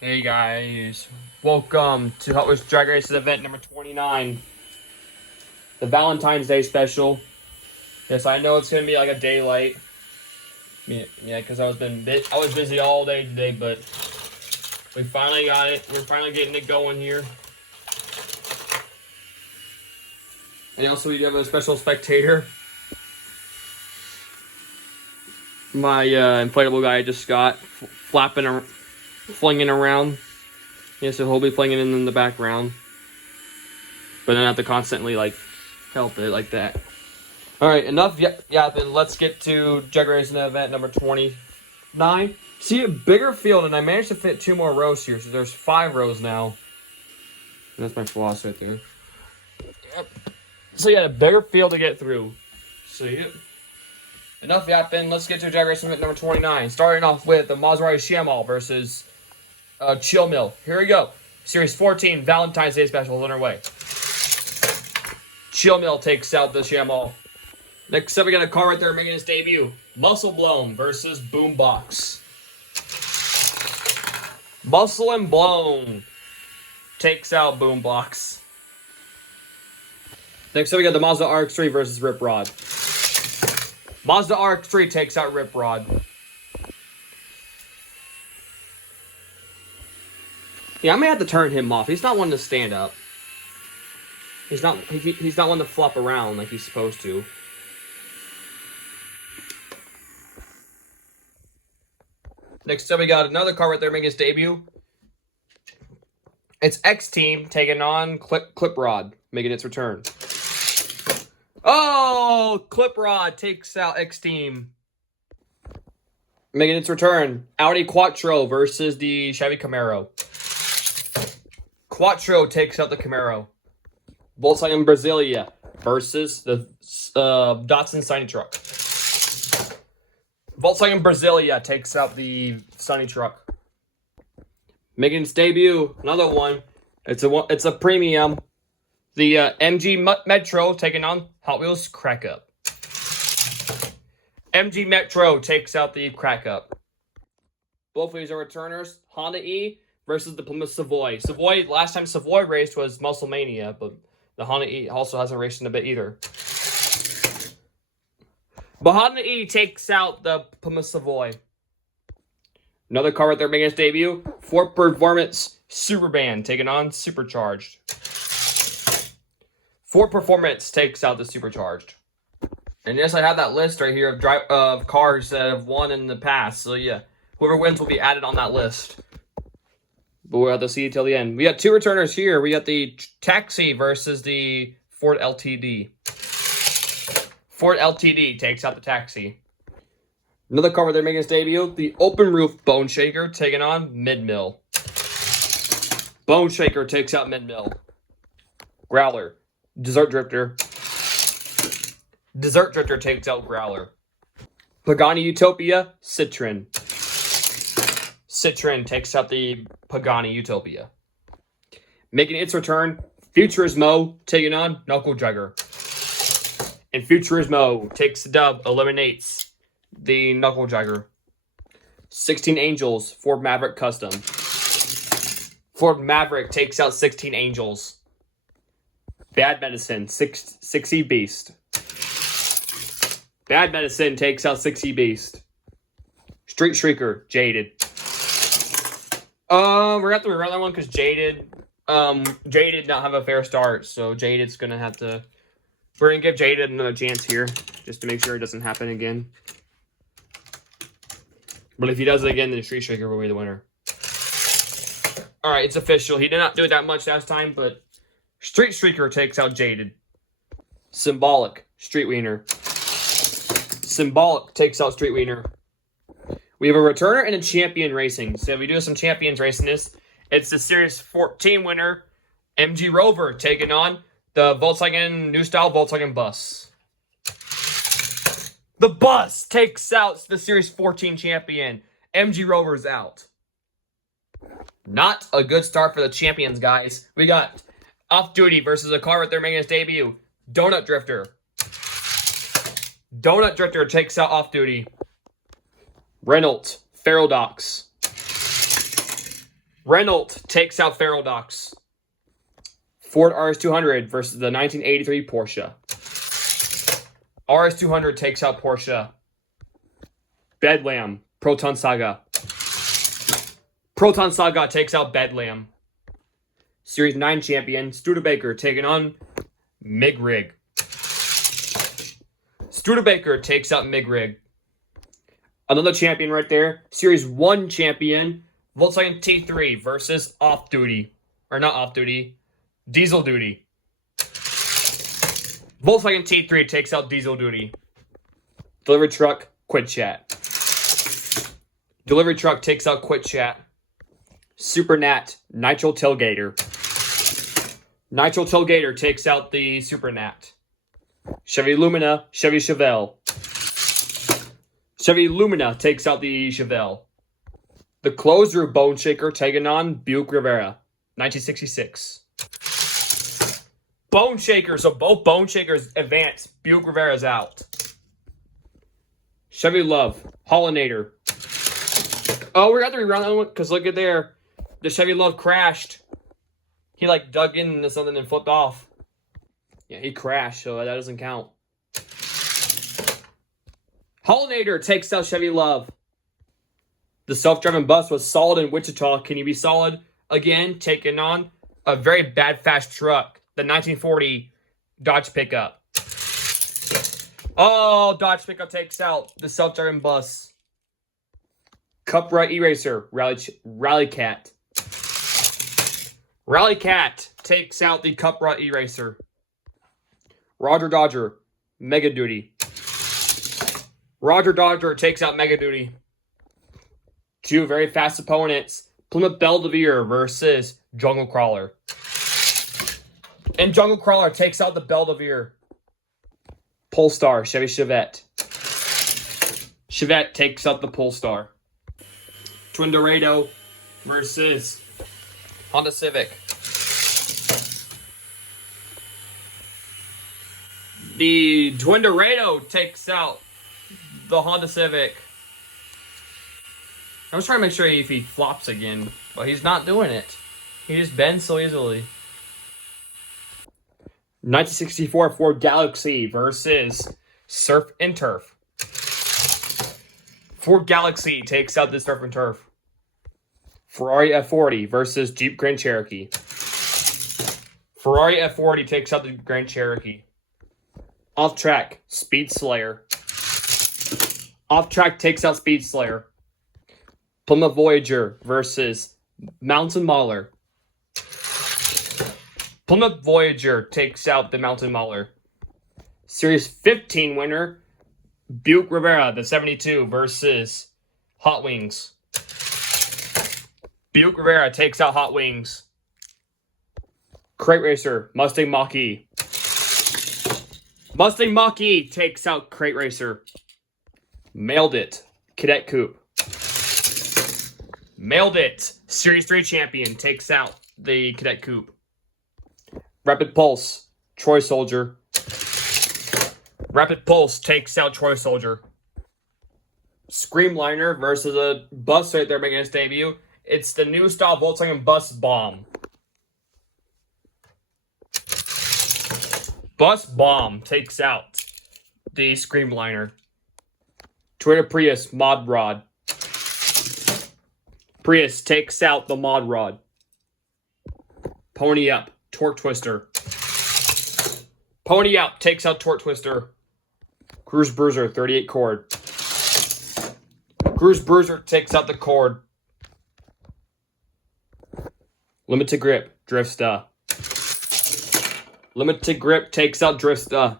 Hey guys, welcome to Hot Wheels Drag Races event number 29, the Valentine's Day special. Yes, I know it's gonna be like a day late. Yeah, because I was busy all day today, but we finally got it. We're finally getting it going here. And also, we do have a special spectator. My inflatable guy I just got flinging around. Yeah, so he'll be flinging in the background, but then I have to constantly help it like that. All right, enough. Yeah. Then let's get to drag racing event number 29. See a bigger field, and I managed to fit 2 more rows here, so there's 5 rows now. And that's my floss right there. Yep. So yeah, a bigger field to get through. So yep. Enough yapping. Let's get to drag racing event number 29. Starting off with the Maserati Shamal versus Chill Mill. Here we go. Series 14 Valentine's Day special is underway. Chill Mill takes out the Shamal. Next up, we got a car right there making its debut. Muscle Blown versus Boombox. Muscle and Blown takes out Boombox. Next up, we got the Mazda RX-3 versus Rip Rod. Mazda RX-3 takes out Rip Rod. Yeah, I may have to turn him off. He's not one to stand up. He's not one to flop around like he's supposed to. Next up, we got another car right there making its debut. It's X-Team taking on Clip Rod, making its return. Oh, Clip Rod takes out X-Team. Making its return. Audi Quattro versus the Chevy Camaro. Quattro takes out the Camaro. Volkswagen Brasilia versus the Datsun Sunny Truck. Volkswagen Brasilia takes out the Sunny Truck. Making its debut, another one. It's a premium. The MG Metro taking on Hot Wheels Crack Up. MG Metro takes out the Crack Up. Both of these are returners. Honda E versus the Plymouth Savoy. Last time Savoy raced was Muscle Mania, but the Honda E also hasn't raced in a bit either. But Honda E takes out the Plymouth Savoy. Another car right there making its debut. Ford Performance Superband taking on Supercharged. Ford Performance takes out the Supercharged. And yes, I have that list right here of cars that have won in the past. So yeah, whoever wins will be added on that list. But we'll have to see it till the end. We got 2 returners here. We got the Taxi versus the Ford LTD. Ford LTD takes out the Taxi. Another car where they're making its debut. The Open Roof Bone Shaker taking on Mid-Mill. Bone Shaker takes out Mid-Mill. Growler. Desert Drifter. Desert Drifter takes out Growler. Pagani Utopia. Citroen. Citroen takes out the Pagani Utopia. Making its return, Futurismo taking on Knuckle Jugger. And Futurismo takes the dub, eliminates the Knuckle Jugger. 16 Angels, Ford Maverick Custom. Ford Maverick takes out 16 Angels. Bad Medicine, 6E Beast. Bad Medicine takes out 6E Beast. Street Shrieker, Jaded. We're gonna have to rerun that one because Jaded not have a fair start, so Jaded's gonna have to. We're gonna give Jaded another chance here, just to make sure it doesn't happen again. But if he does it again, then Street Shaker will be the winner. All right, it's official. He did not do it that much last time, but Street Streaker takes out Jaded. Symbolic, Street Wiener. Symbolic takes out Street Wiener. We have a returner and a champion racing. So if we do some champions racing this, it's the Series 14 winner, MG Rover, taking on the Volkswagen New Style Volkswagen Bus. The Bus takes out the Series 14 champion. MG Rover's out. Not a good start for the champions, guys. We got Off Duty versus a car right there making its debut. Donut Drifter. Donut Drifter takes out Off Duty. Reynolds, Feral Docs. Renault takes out Ferrodox. Ford RS200 versus the 1983 Porsche. RS200 takes out Porsche. Bedlam, Proton Saga. Proton Saga takes out Bedlam. Series 9 champion, Studebaker taking on Mig-Rig. Studebaker takes out Mig-Rig. Another champion right there. Series 1 champion, Volkswagen T3 versus Off Duty. Or not Off Duty, Diesel Duty. Volkswagen T3 takes out Diesel Duty. Delivery truck, Quit Chat. Delivery truck takes out Quit Chat. Super Nat, Nitro Tailgater. Nitro Tailgater takes out the Super Nat. Chevy Lumina, Chevy Chevelle. Chevy Lumina takes out the Chevelle. The Closer Bone Shaker taking on Buick Rivera, 1966. Bone Shakers, so both Bone Shakers advance. Buick Rivera's out. Chevy Love, Hollinator. Oh, we got to reround that one because look at there. The Chevy Love crashed. He like dug into something and flipped off. Yeah, he crashed, so that doesn't count. Hollinator takes out Chevy Love. The self-driving bus was solid in Wichita. Can you be solid again? Taking on a very bad fast truck. The 1940 Dodge pickup. Oh, Dodge pickup takes out the self-driving bus. Cupra E-Racer, Rally Cat. Rally Cat takes out the Cupra E-Racer. Roger Dodger, Mega Duty. Roger Dodger takes out Mega Duty. Two very fast opponents. Plymouth Belvedere versus Jungle Crawler. And Jungle Crawler takes out the Belvedere. Polestar, Chevy Chevette. Chevette takes out the Polestar. Twin Dorado versus Honda Civic. The Twin Dorado takes out the Honda Civic. I was trying to make sure if he flops again, but he's not doing it. He just bends so easily. 1964 Ford Galaxy versus Surf and Turf. Ford Galaxy takes out the Surf and Turf. Ferrari F40 versus Jeep Grand Cherokee. Ferrari F40 takes out the Grand Cherokee. Off Track, Speed Slayer. Off Track takes out Speed Slayer. Plymouth Voyager versus Mountain Mauler. Plymouth Voyager takes out the Mountain Mauler. Series 15 winner, Buick Rivera, the 72 versus Hot Wings. Buick Rivera takes out Hot Wings. Crate Racer, Mustang Mach-E. Mustang Mach-E takes out Crate Racer. Mailed It, Cadet Coupe. Mailed It, Series 3 champion takes out the Cadet Coupe. Rapid Pulse, Troy Soldier. Rapid Pulse takes out Troy Soldier. Screamliner versus a bus right there making its debut. It's the new style Volkswagen Bus Bomb. Bus Bomb takes out the Screamliner. Toyota Prius Mod Rod. Prius takes out the Mod Rod. Pony Up, Torque Twister. Pony Up takes out Torque Twister. Cruise Bruiser, 38 cord. Cruise Bruiser takes out the cord. Limited Grip, Drifta. Limited Grip takes out Drifta.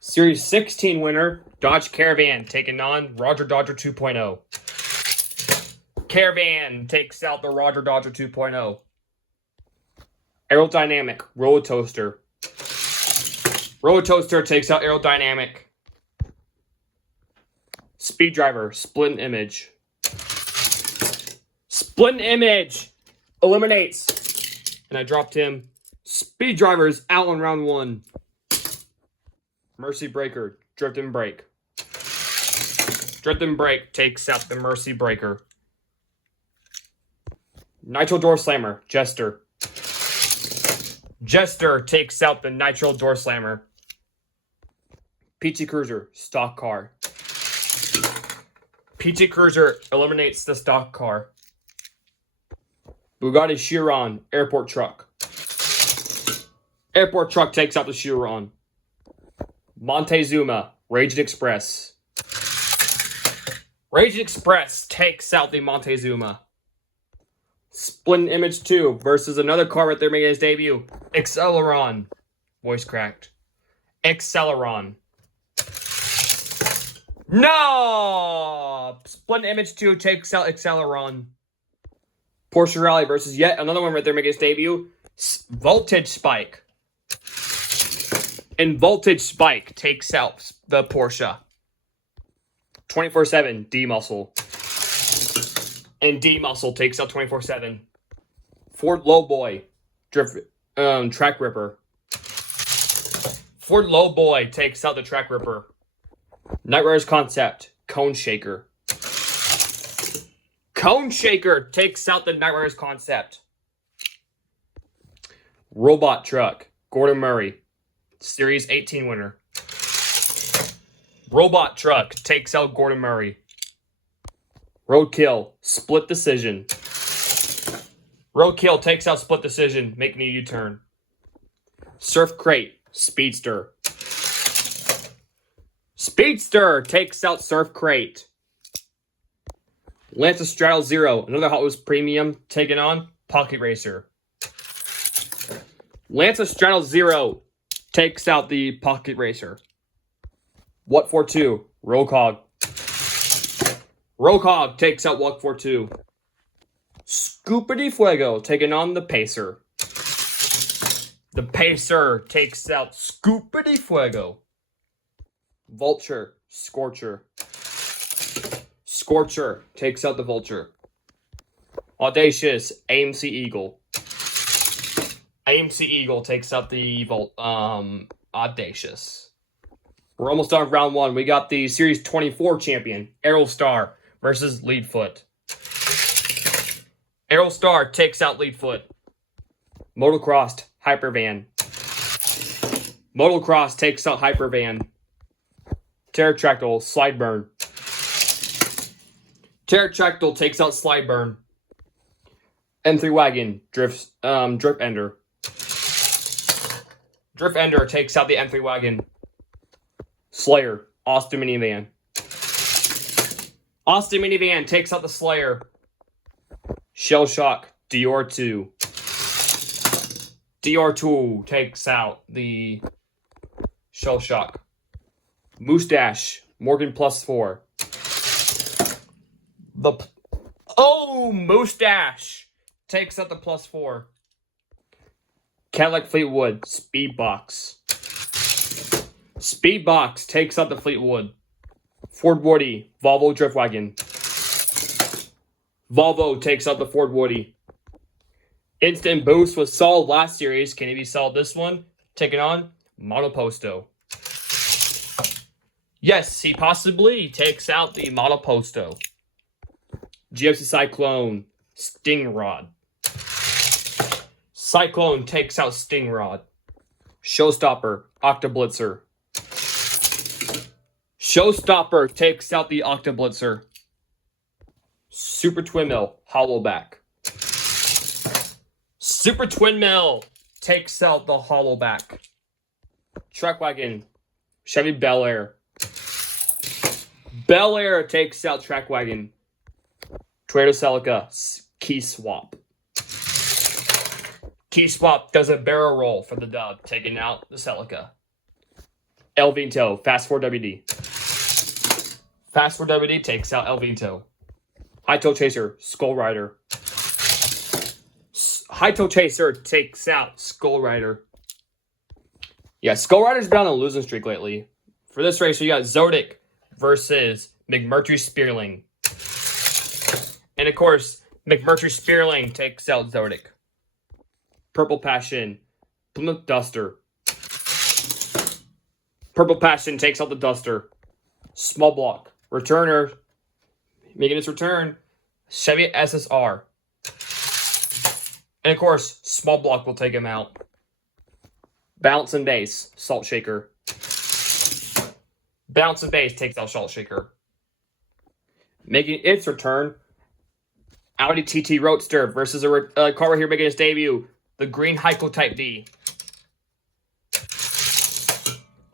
Series 16 winner, Dodge Caravan, taking on Roger Dodger 2.0. Caravan takes out the Roger Dodger 2.0. Aerodynamic, Roller Toaster. Roller Toaster takes out Aerodynamic. Speed Driver, Split Image. Split Image eliminates. And I dropped him. Speed Driver's out on round 1. Mercy Breaker, Drift and Brake. Drift and Brake takes out the Mercy Breaker. Nitro Door Slammer, Jester. Jester takes out the Nitro Door Slammer. Peachy Cruiser, stock car. Peachy Cruiser eliminates the stock car. Bugatti Chiron, airport truck. Airport truck takes out the Chiron. Montezuma, Raging Express. Raging Express takes out the Montezuma. Splendid Image 2 versus another car right there making his debut. Acceleron. Voice cracked. Acceleron. No! Splendid Image 2 takes out Acceleron. Porsche Rally versus yet another one right there making his debut. Voltage Spike. And Voltage Spike takes out the Porsche. 24/7 D-Muscle. And D-Muscle takes out 24/7. Ford Lowboy. Track Ripper. Ford Lowboy takes out the Track Ripper. Night Riders Concept. Cone Shaker. Cone Shaker takes out the Night Riders Concept. Robot Truck. Gordon Murray. Series 18 winner. Robot Truck takes out Gordon Murray. Roadkill, Split Decision. Roadkill takes out Split Decision, making a U-turn. Surf Crate, Speedster. Speedster takes out Surf Crate. Lancer Straddle Zero, another Hot Wheels Premium, taking on Pocket Racer. Lancer Straddle Zero takes out the Pocket Racer. What for 2? Rocog. Rocog takes out What for 2. Scoopity Fuego taking on the Pacer. The Pacer takes out Scoopity Fuego. Vulture, Scorcher. Scorcher takes out the Vulture. Audacious, AMC Eagle. AMC Eagle takes out the Audacious. We're almost done with round 1. We got the Series 24 champion, Aerostar, versus Leadfoot. Aerostar takes out Leadfoot. Motocross, Hypervan. Motocross takes out Hypervan. Pterodactyl, Slideburn. Pterodactyl takes out Slideburn. M3 Wagon, Drift Ender. Drift Ender takes out the M3 Wagon. Slayer, Austin Minivan. Austin Minivan takes out the Slayer. Shell Shock, Dior 2. Dior 2 takes out the Shell Shock. Moustache, Morgan Plus 4. Moustache takes out the Plus 4. Cadillac Fleetwood, Speedbox. Speedbox takes out the Fleetwood. Ford Woody, Volvo Drift Wagon. Volvo takes out the Ford Woody. Instant Boost was solid last series. Can he be solid this one? Taking on Monoposto. Yes, he possibly takes out the Monoposto. GFC Cyclone, Stingrod. Cyclone takes out Stingrod. Showstopper, Octoblitzer. Showstopper takes out the Octoblitzer. Super Twin Mill, Hollowback. Super Twin Mill takes out the Hollowback. Truck Wagon, Chevy Bel Air. Bel Air takes out Track Wagon. Toyota Celica, Key Swap. Key Swap does a barrel roll for the dub, taking out the Celica. El Vinto, Fast 4 WD. Fast 4 WD takes out El Vinto. High Toe Chaser, Skull Rider. High Toe Chaser takes out Skull Rider. Yeah, Skull Rider's been on a losing streak lately. For this race, you got Zodic versus McMurtry Spearling. And of course, McMurtry Spearling takes out Zodic. Purple Passion, Plymouth Duster. Purple Passion takes out the Duster. Small Block, Returner, making its return, Chevy SSR. And of course, small block will take him out. Bounce and base, Salt Shaker. Bounce and base takes out Salt Shaker. Making its return, Audi TT Roadster versus a car right here making its debut, the green Heiko Type D.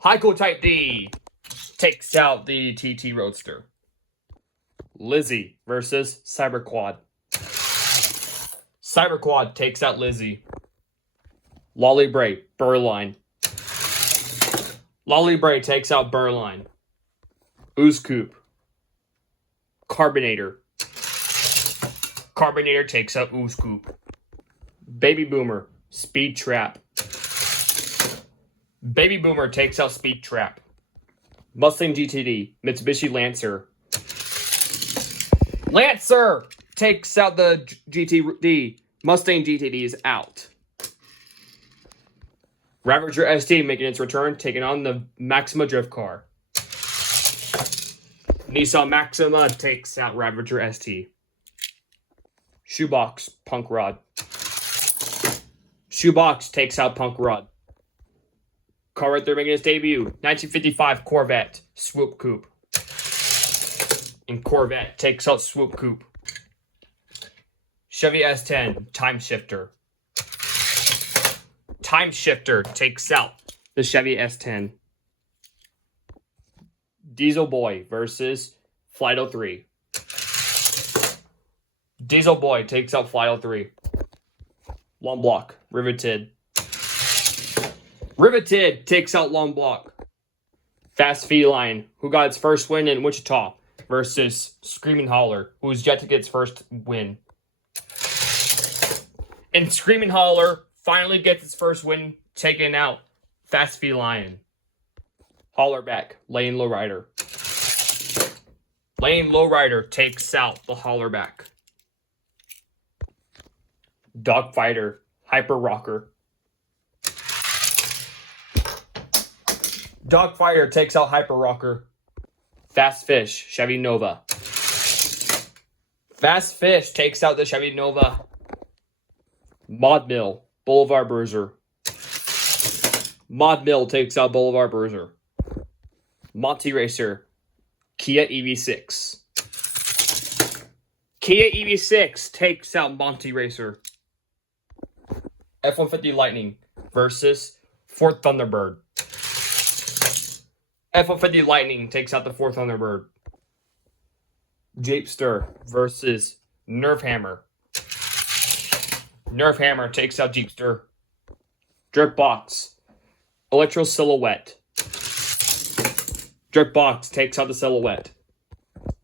Heiko Type D takes out the TT Roadster. Lizzie versus Cyberquad. Cyberquad takes out Lizzie. Lolly Bray, Burline. Lolly Bray takes out Burline. Ooze Coop. Carbonator. Carbonator takes out Ooze Coop. Baby Boomer, Speed Trap. Baby Boomer takes out Speed Trap. Mustang GTD, Mitsubishi Lancer. Lancer takes out the GTD. Mustang GTD is out. Ravager ST making its return, taking on the Maxima Drift Car. Nissan Maxima takes out Ravager ST. Shoebox, Punk Rod. Shoebox takes out Punk Rod. Car right there making its debut, 1955 Corvette, Swoop Coupe. And Corvette takes out Swoop Coupe. Chevy S10, Time Shifter. Time Shifter takes out the Chevy S10. Diesel Boy versus Flight 03. Diesel Boy takes out Flight 03. Long Block, Riveted. Riveted takes out Long Block. Fast Feline, who got its first win in Wichita, versus Screaming Holler, who is yet to get its first win. And Screaming Holler finally gets its first win, taking out Fast Feline. Hollerback, Lane Lowrider. Lane Lowrider takes out the Hollerback. Dogfighter, Hyper Rocker. Dogfighter takes out Hyper Rocker. Fast Fish, Chevy Nova. Fast Fish takes out the Chevy Nova. Mod Mill, Boulevard Bruiser. Mod Mill takes out Boulevard Bruiser. Monty Racer, Kia EV6. Kia EV6 takes out Monty Racer. F-150 Lightning versus Ford Thunderbird. F-150 Lightning takes out the Ford Thunderbird. Jeepster versus Nerf Hammer. Nerf Hammer takes out Jeepster. Drip Box, Electro Silhouette. Drip Box takes out the Silhouette.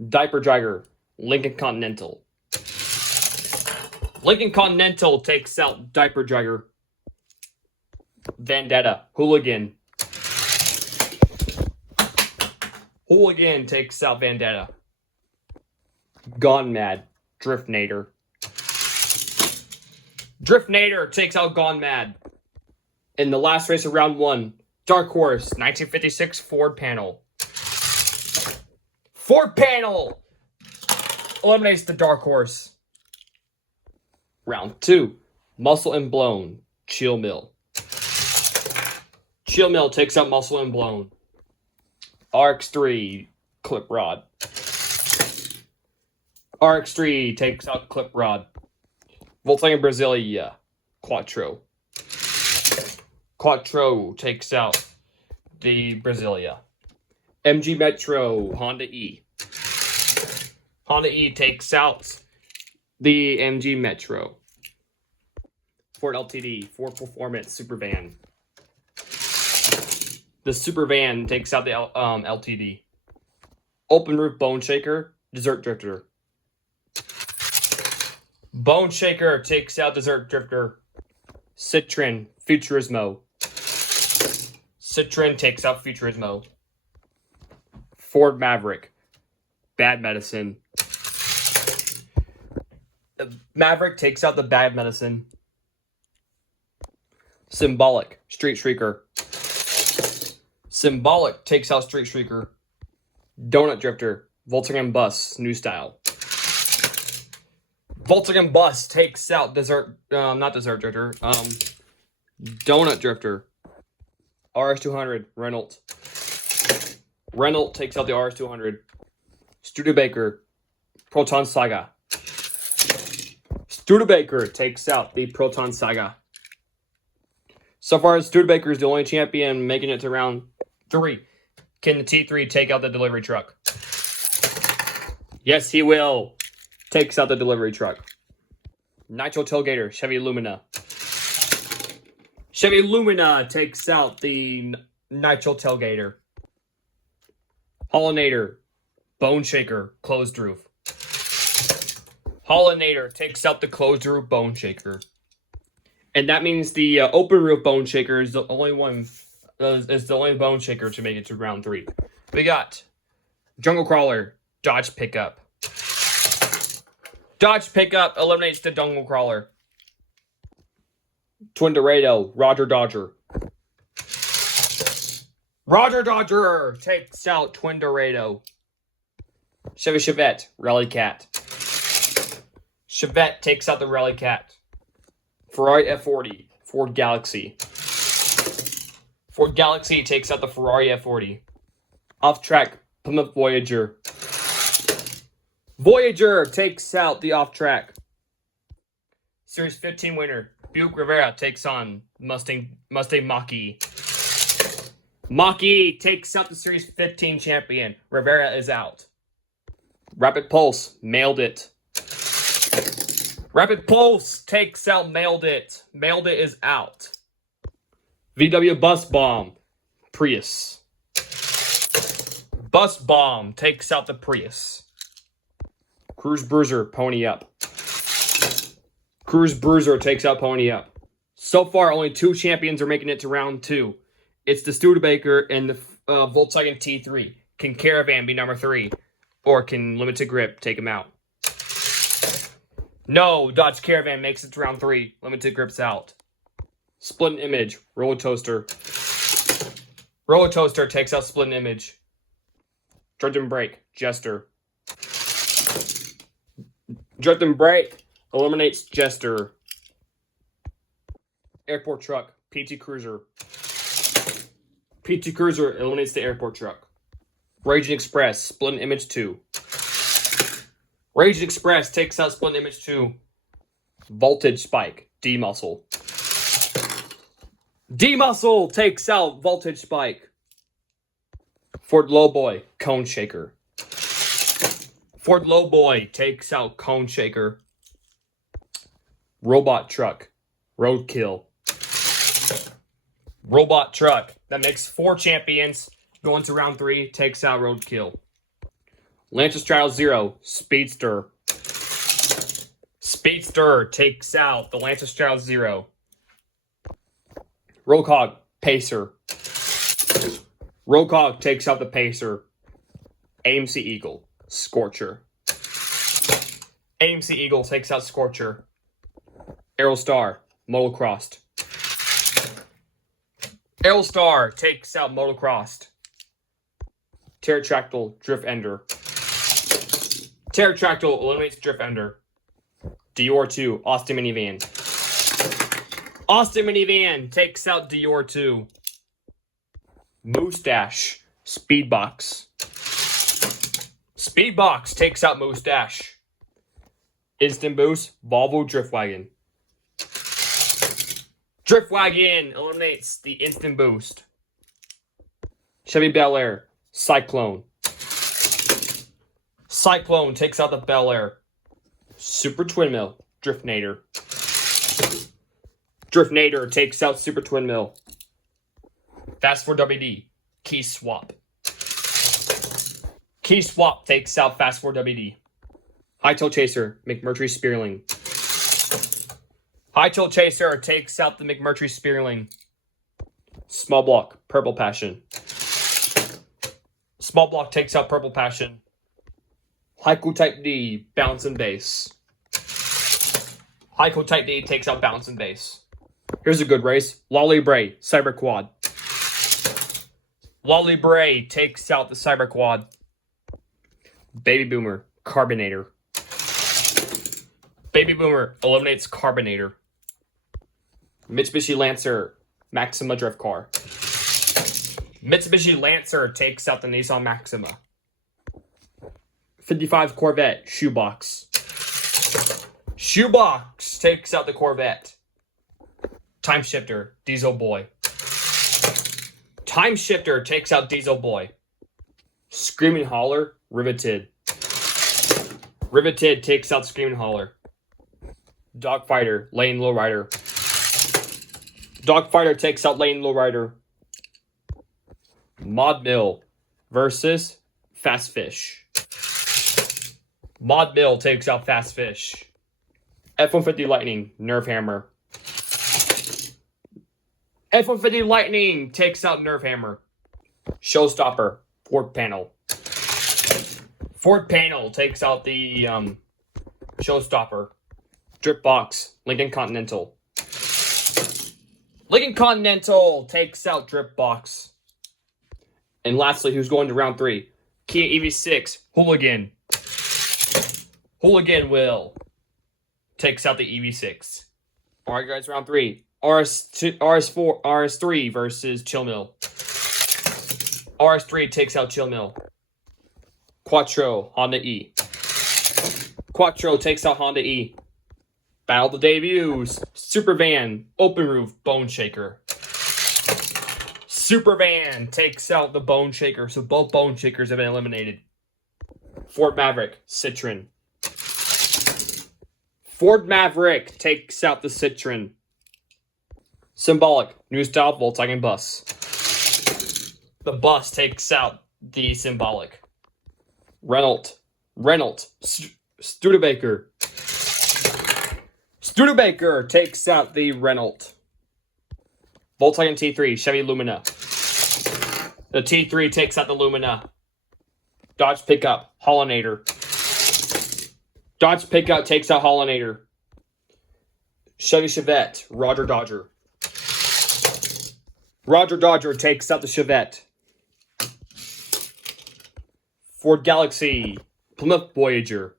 Diaper Dragger, Lincoln Continental. Lincoln Continental takes out Diaper Dragger. Vendetta, Hooligan. Hooligan takes out Vendetta. Gone Mad, Driftnator. Driftnator takes out Gone Mad. In the last race of round 1, Dark Horse, 1956 Ford Panel. Ford Panel eliminates the Dark Horse. Round 2, Muscle and Blown, Chill Mill. Chill Mill takes out Muscle and Blown. RX3, Clip Rod. RX3 takes out Clip Rod. Volkswagen Brasilia, Quattro. Quattro takes out the Brasilia. MG Metro, Honda E. Honda E takes out the MG Metro. Ford LTD, Ford Performance Super Van. The Super Van takes out the LTD. Open Roof Bone Shaker, Desert Drifter. Bone Shaker takes out Desert Drifter. Citroen, Futurismo. Citroen takes out Futurismo. Ford Maverick, Bad Medicine. The Maverick takes out the Bad Medicine. Symbolic, Street Shrieker. Symbolic takes out Street Shrieker. Donut Drifter, Volkswagen Bus, New Style. Volkswagen Bus takes out not Desert Drifter, Donut Drifter. RS200, Renault. Renault takes out the RS200. Studebaker, Proton Saga. Studebaker takes out the Proton Saga. So far, Studebaker is the only champion making it to round 3. Can the T3 take out the delivery truck? Yes, he will. Takes out the delivery truck. Nitro Tailgater, Chevy Lumina. Chevy Lumina takes out the Nitro Tailgater. Hollinator, Bone Shaker, Closed Roof. Hollinator takes out the Closed Roof Bone Shaker. And that means the open roof Bone Shaker is the only one, is the only Bone Shaker to make it to round 3. We got Jungle Crawler, Dodge Pickup. Dodge Pickup eliminates the Jungle Crawler. Twin Dorado, Roger Dodger. Roger Dodger takes out Twin Dorado. Chevy Chevette, Rally Cat. Chevette takes out the Rally Cat. Ferrari F40, Ford Galaxy. Ford Galaxy takes out the Ferrari F40. Off-track, Plymouth Voyager. Voyager takes out the off-track. Series 15 winner, Buick Rivera takes on Mustang Mach-E. Mach-E takes out the Series 15 champion. Rivera is out. Rapid Pulse, Mailed It. Rapid Pulse takes out Mailed It. Mailed It is out. VW Bus Bomb, Prius. Bus Bomb takes out the Prius. Cruise Bruiser, Pony Up. Cruise Bruiser takes out Pony Up. So far, only 2 champions are making it to round 2. It's the Studebaker and the Volkswagen T3. Can Caravan be number 3? Or can Limited Grip take him out? No, Dodge Caravan makes it to round 3. Limited Grip's out. Split Image, Roller Toaster. Roller Toaster takes out Split Image. Drift and Brake, Jester. Drift and Brake eliminates Jester. Airport Truck, PT Cruiser. PT Cruiser eliminates the airport truck. Raging Express, Split Image 2. Raging Express takes out Split Image 2. Voltage Spike, D-Muscle. D-Muscle takes out Voltage Spike. Ford Lowboy, Cone Shaker. Ford Lowboy takes out Cone Shaker. Robot Truck, Roadkill. Robot Truck, that makes 4 champions. Going to round 3, takes out Roadkill. Lancia Stratos Zero, Speedster. Speedster takes out the Lancia Stratos Zero. Roadhog, Pacer. Roadhog takes out the Pacer. AMC Eagle, Scorcher. AMC Eagle takes out Scorcher. Aerostar, Motocrossed. Aerostar takes out Motocrossed. Pterodactyl, Drift Ender. Pterodactyl eliminates Drift Ender. Dior 2, Austin Minivan. Austin Minivan takes out Dior 2. Moustache, Speedbox. Speedbox takes out Moustache. Instant Boost, Volvo Driftwagon. Driftwagon eliminates the Instant Boost. Chevy Bel Air, Cyclone. Cyclone takes out the Bel Air. Super Twin Mill, Driftnator. Driftnator takes out Super Twin Mill. Fast 4 WD, Key Swap. Key Swap takes out Fast 4 WD. Hightail Chaser, McMurtry Spearling. Hightail Chaser takes out the McMurtry Spearling. Small Block, Purple Passion. Small Block takes out Purple Passion. Haiku Type D, Bounce and Base. Haiku Type D takes out Bounce and Base. Here's a good race. Lolly Bray, Cyber Quad. Lolly Bray takes out the Cyber Quad. Baby Boomer, Carbonator. Baby Boomer eliminates Carbonator. Mitsubishi Lancer Maxima Drift Car. Mitsubishi Lancer takes out the Nissan Maxima. 55 Corvette Shoebox. Shoebox takes out the Corvette. Time Shifter Diesel Boy. Time Shifter takes out Diesel Boy. Screaming Holler Riveted. Riveted takes out Screaming Holler. Dogfighter Lane Lowrider. Dogfighter takes out Lane Lowrider. Mod Mill versus Fast Fish. Mod Mill takes out Fast Fish. F-150 Lightning Nerf Hammer. F-150 Lightning takes out Nerf Hammer. Showstopper Ford Panel. Ford Panel takes out the Showstopper. Drip Box Lincoln Continental. Lincoln Continental takes out Drip Box. And lastly, who's going to round 3? Kia EV6 Hooligan. Hooligan Will takes out the EV6. All right, guys, round 3. RS3 versus Chill Mill. RS3 takes out Chill Mill. Quattro Honda E. Quattro takes out Honda E. Battle of the debuts. Super Van Open Roof Bone Shaker. Super Van takes out the Bone Shaker, so both Bone Shakers have been eliminated. Ford Maverick Citroen. Ford Maverick takes out the Citroen. Symbolic New Style Volkswagen Bus. The Bus takes out the Symbolic. Renault Studebaker. Studebaker takes out the Renault. Volkswagen T3 Chevy Lumina. The T3 takes out the Lumina. Dodge Pickup Hollinator. Dodge Pickup takes out Hollinator. Chevy Chevette Roger Dodger. Roger Dodger takes out the Chevette. Ford Galaxy Plymouth Voyager.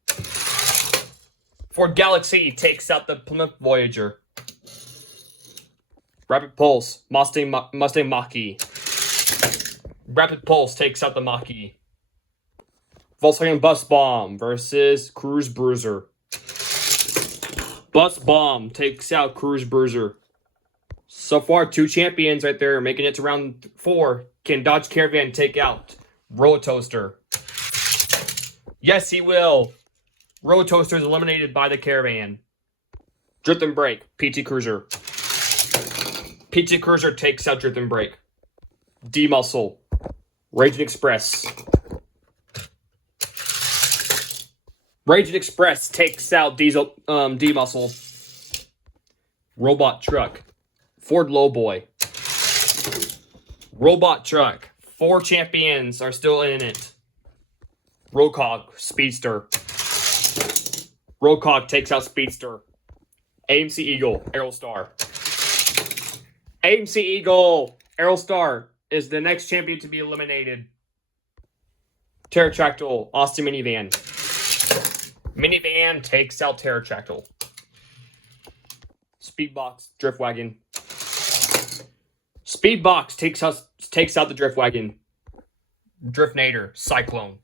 Ford Galaxy takes out the Plymouth Voyager. Rapid Pulse Mustang Mach-E. Rapid Pulse takes out the Mach-E. Volkswagen Bus Bomb versus Cruise Bruiser. Bus Bomb takes out Cruise Bruiser. So far, 2 champions right there, making it to round 4. Can Dodge Caravan take out Roller Toaster? Yes, he will. Roller Toaster is eliminated by the Caravan. Drift and Brake, PT Cruiser. PT Cruiser takes out Drift and Brake. D-Muscle, Raging Express. Raging Express takes out D-Muscle. Robot Truck, Ford Lowboy. Robot Truck, 4 champions are still in it. Rocog, Speedster. Rocog takes out Speedster. AMC Eagle, Aerostar. AMC Eagle, Aerostar is the next champion to be eliminated. Pterotractyl, Austin Minivan. Minivan takes out Pterotractyl. Speedbox, Driftwagon. Speedbox takes out the Driftwagon. Driftnator, Cyclone.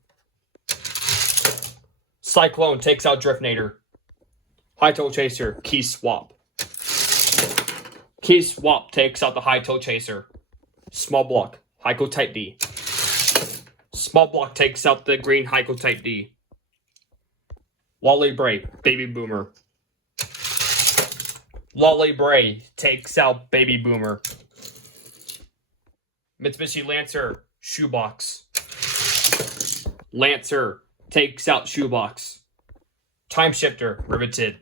Cyclone takes out Driftnator. High-Toe Chaser, Key Swap. Key Swap takes out the High-Toe Chaser. Small Block, Heiko Type D. Small Block takes out the green Heiko Type D. Lolly Bray, Baby Boomer. Lolly Bray takes out Baby Boomer. Mitsubishi Lancer, Shoebox. Lancer takes out Shoebox. Time Shifter, Riveted.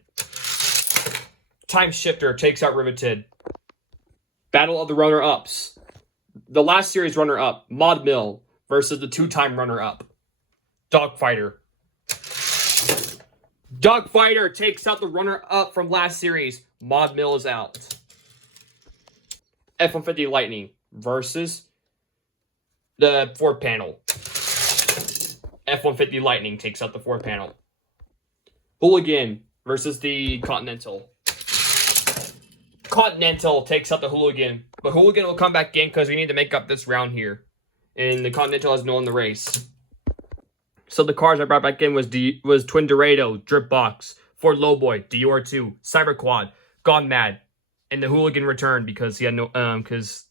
Time Shifter takes out Riveted. Battle of the runner-ups. The last series runner-up, Mod Mill, versus the 2-time runner-up, Dogfighter. Dogfighter takes out the runner-up from last series. Mod Mill is out. F-150 Lightning versus the Ford Panel. F-150 Lightning takes out the Ford Panel. Hooligan versus the Continental. Continental takes out the Hooligan. But Hooligan will come back in because we need to make up this round here. And the Continental has no in the race. So the cars I brought back in was Twin Dorado, Drip Box, Ford Lowboy, Dior 2, Cyber Quad, Gone Mad, and the Hooligan returned because he had no because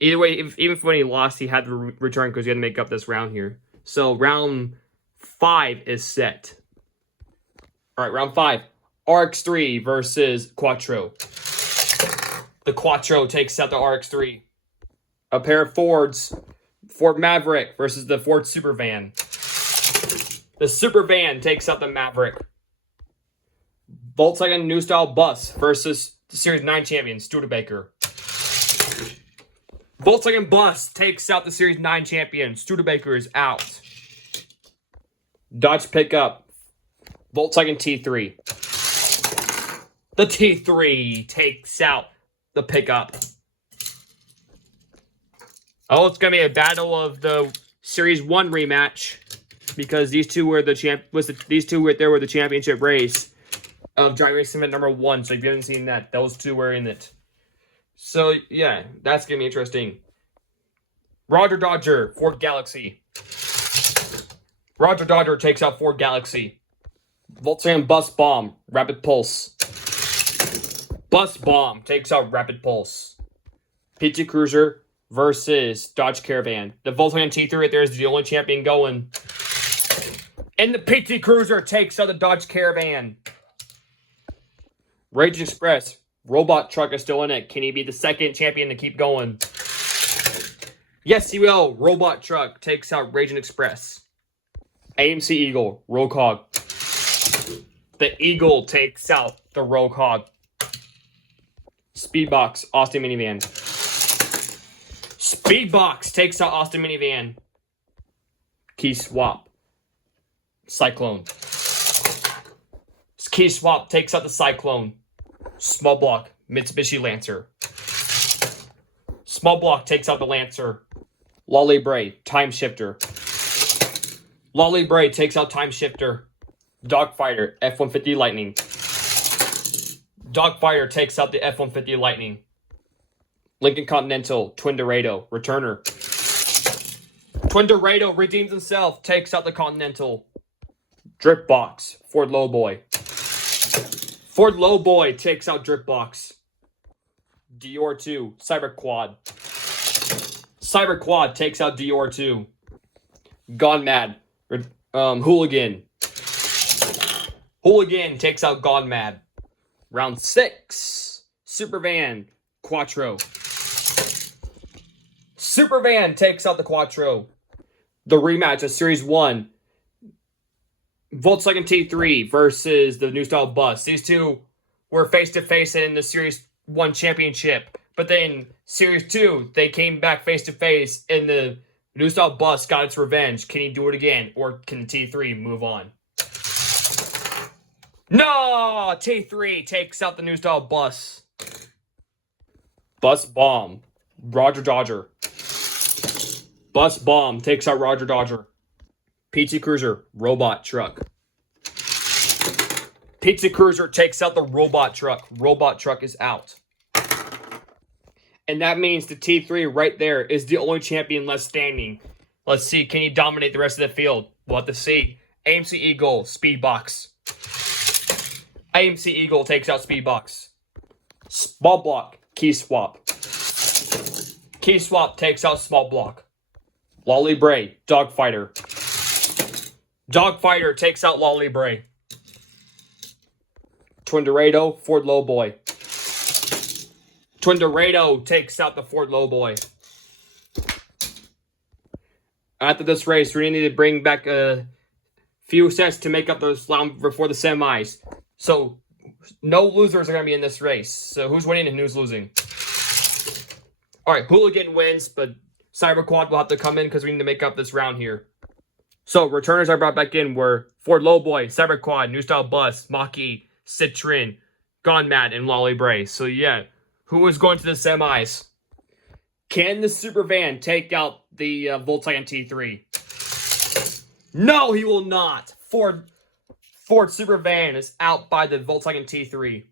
either way, even when he lost, he had to return because he had to make up this round here. So round 5 is set. All right, round 5. RX-3 versus Quattro. The Quattro takes out the RX-3. A pair of Fords. Ford Maverick versus the Ford Supervan. The Supervan takes out the Maverick. Volkswagen New Style Bus versus the Series 9 champion, Studebaker. Volkswagen Bus takes out the Series 9 champion. Studebaker is out. Dodge Pickup. Volkswagen T3. The T3 takes out the Pickup. Oh, it's going to be a battle of the Series 1 rematch. Because these two were the championship race of Drag Racing Event number 1. So if you haven't seen that, those two were in it. So yeah, that's gonna be interesting. Roger Dodger, Ford Galaxy. Roger Dodger takes out Ford Galaxy. Volkswagen Bus Bomb, Rapid Pulse. Bus Bomb takes out Rapid Pulse. PT Cruiser versus Dodge Caravan. The Volkswagen T3 right there is the only champion going. And the PT Cruiser takes out the Dodge Caravan. Rage Express. Robot Truck is still in it. Can he be the second champion to keep going? Yes, he will. Robot Truck takes out Raging Express. AMC Eagle. Rogue Hog. The Eagle takes out the Rogue Hog. Speedbox. Austin Minivan. Speedbox takes out Austin Minivan. Key Swap. Cyclone. Key Swap takes out the Cyclone. Small Block, Mitsubishi Lancer. Small Block takes out the Lancer. Lolly Bray, Time Shifter. Lolly Bray takes out Time Shifter. Dogfighter, F-150 Lightning. Dogfighter takes out the F-150 Lightning. Lincoln Continental, Twin Dorado, Returner. Twin Dorado redeems himself, takes out the Continental. Drip Box, Ford Lowboy. Ford Lowboy takes out Drip Box. Dior 2, Cyber Quad. Cyber Quad takes out Dior 2. Gone Mad, Hooligan. Hooligan takes out Gone Mad. Round 6, Supervan, Quattro. Supervan takes out the Quattro. The rematch of Series 1. Volkswagen T3 versus the New Style Bus. These two were face-to-face in the Series 1 championship. But then Series 2, they came back face-to-face and the New Style Bus got its revenge. Can he do it again? Or can the T3 move on? No! T3 takes out the New Style Bus. Bus Bomb. Roger Dodger. Bus Bomb takes out Roger Dodger. PT Cruiser, Robot Truck. PT Cruiser takes out the Robot Truck. Robot Truck is out. And that means the T3 right there is the only champion left standing. Let's see, can he dominate the rest of the field? We'll have to see. AMC Eagle, Speedbox. AMC Eagle takes out Speedbox. Small Block, Key Swap. Key Swap takes out Small Block. Lolly Bray, Dogfighter. Dogfighter takes out Lolly Bray. Twin Dorado, Ford Lowboy. Twin Dorado takes out the Ford Lowboy. After this race, we need to bring back a few sets to make up those round before the semis. So, no losers are going to be in this race. So, who's winning and who's losing? Alright, Hooligan wins, but Cyber Quad will have to come in because we need to make up this round here. So, returners I brought back in were Ford Lowboy, Cyber Quad, New Style Bus, Mach-E, Citroen, Gone Mad, and Lolly Bray. So, yeah, who is going to the semis? Can the Supervan take out the Volkswagen T3? No, he will not. Ford Ford Super Van is out by the Volkswagen T3.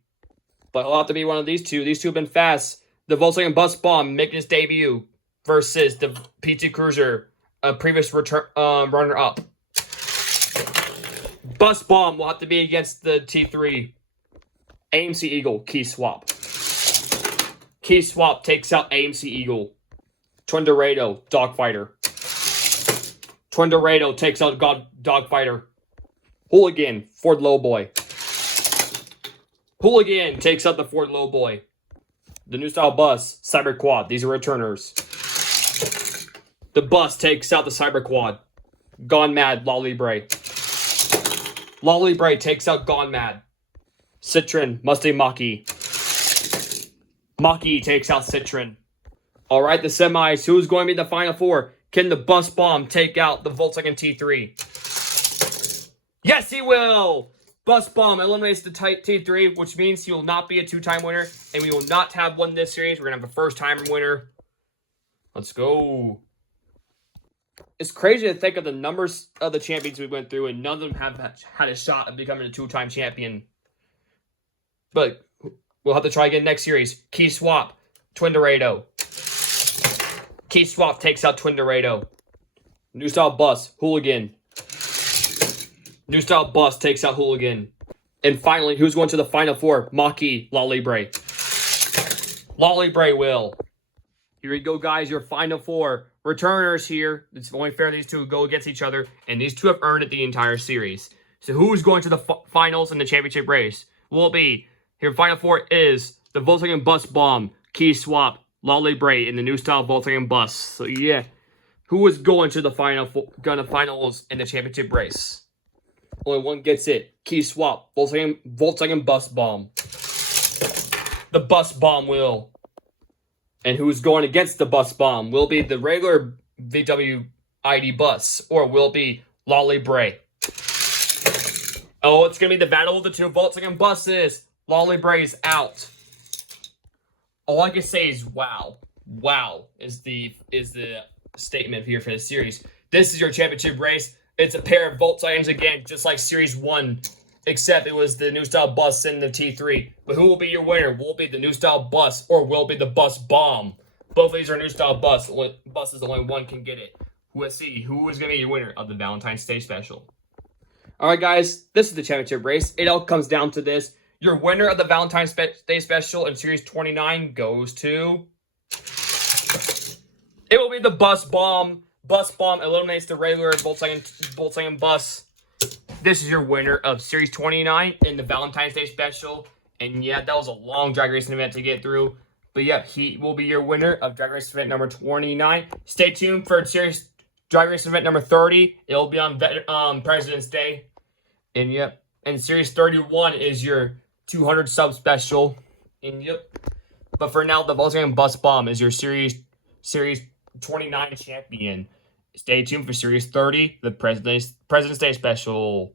But it'll have to be one of these two. These two have been fast. The Volkswagen Bus Bomb making its debut versus the PT Cruiser, a previous runner-up. Bus Bomb will have to be against the T3. AMC Eagle, key swap. Key swap takes out AMC Eagle. Twin Dorado, Dogfighter. Twin Dorado takes out Dogfighter. Hooligan, Ford Lowboy. Hooligan takes out the Ford Lowboy. The new style bus, Cyber Quad. These are returners. The bus takes out the Cyber Quad. Gone Mad, La Libre. La Libre takes out Gone Mad. Citroen, Mustang Mach-E. Mach-E takes out Citroen. Alright, the semis. Who's going to be the final four? Can the Bus Bomb take out the Volkswagen T3? Yes, he will! Bus Bomb eliminates the T3, which means he will not be a two-time winner, and we will not have one this series. We're going to have a first-time winner. Let's go. It's crazy to think of the numbers of the champions we went through, and none of them have had a shot of becoming a two-time champion. But we'll have to try again next series. Key swap, Twin Dorado. Key swap takes out Twin Dorado. New style bus, Hooligan. New style bus takes out Hooligan. And finally, who's going to the final four? Mach-E, La Libre. La Libre will. Here we go, guys. Your final four. Returners here. It's only fair these two go against each other. And these two have earned it the entire series. So who's going to the finals in the championship race? Will it be... Your final four is the Volkswagen Bus Bomb, Key Swap, La Libre, in the new style Volkswagen Bus. So yeah, who is going to the finals in the championship race? Only one gets it. Key Swap, Volkswagen Bus Bomb. The Bus Bomb will. And who's going against the Bus Bomb? Will it be the regular VW ID bus, or will it be La Libre? Oh, it's gonna be the battle of the two Volkswagen buses. La Libre is out. All I can say is wow. Wow is the statement here for this series. This is your championship race. It's a pair of Volkswagens again, just like Series 1, except it was the new style bus and the T3. But who will be your winner? Will it be the new style bus, or will it be the Bus Bomb? Both of these are new style buses. Only one can get it. Let's see who is going to be your winner of the Valentine's Day special. All right, guys, this is the championship race. It all comes down to this. Your winner of the Valentine's Day special in Series 29 goes to... It will be the Bus Bomb. Bus Bomb eliminates the regular Volkswagen bus. This is your winner of Series 29 in the Valentine's Day special. And yeah, that was a long drag racing event to get through. But yeah, he will be your winner of drag racing event number 29. Stay tuned for Series drag racing event number 30. It will be on President's Day. And yep, and Series 31 is your 200 sub special. And yep. But for now, the Volkswagen Bus Bomb is your Series 29 champion. Stay tuned for Series 30, the President's Day special.